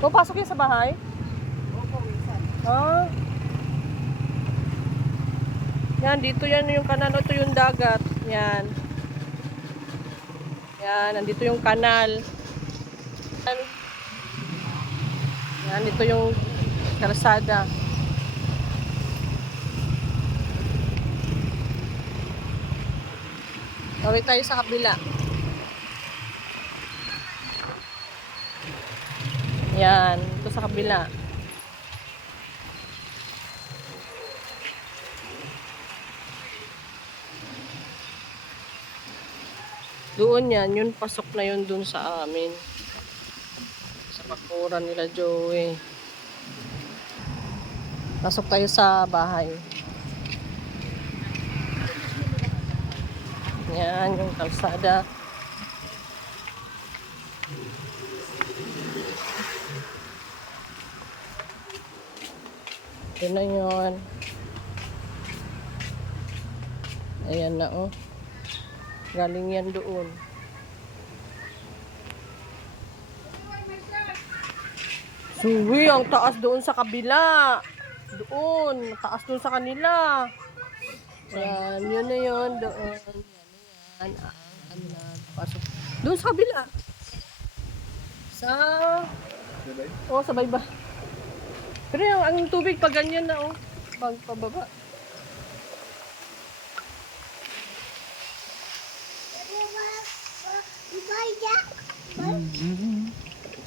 Pupasok yan sa bahay? Opo, minsan. Ah. Yan, dito yan yung kanal. Ito yung dagat. Yan. Yan, nandito yung kanal. Yan, yan dito yung kalsada. Tawid tayo sa kabila. Yan, ito sa kabila. Doon yan, yun pasok na yun doon sa amin. Sa bakuran nila Joey. Pasok tayo sa bahay. Yan, yung kalsada. Yun na yun. Ayan na oh. Galing yan doon. Suwi, ang taas doon sa kabila. Doon, taas doon sa kanila. Yan, yun na yun. Doon. Yan, ano na, pasok. Doon sa kabila. Sa... Oh, sabay ba? Pero yung ang tubig pag ganyan na oh. Pag pababa.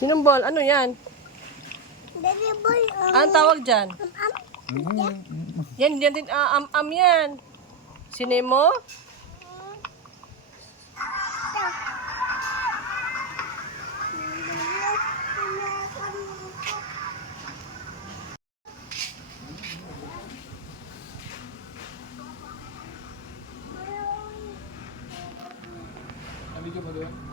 Sinong ball? Ano yan? Baby boy, Anong tawag dyan? Yan, yan din, am yan. Sinemo? Nabigyan mo doon?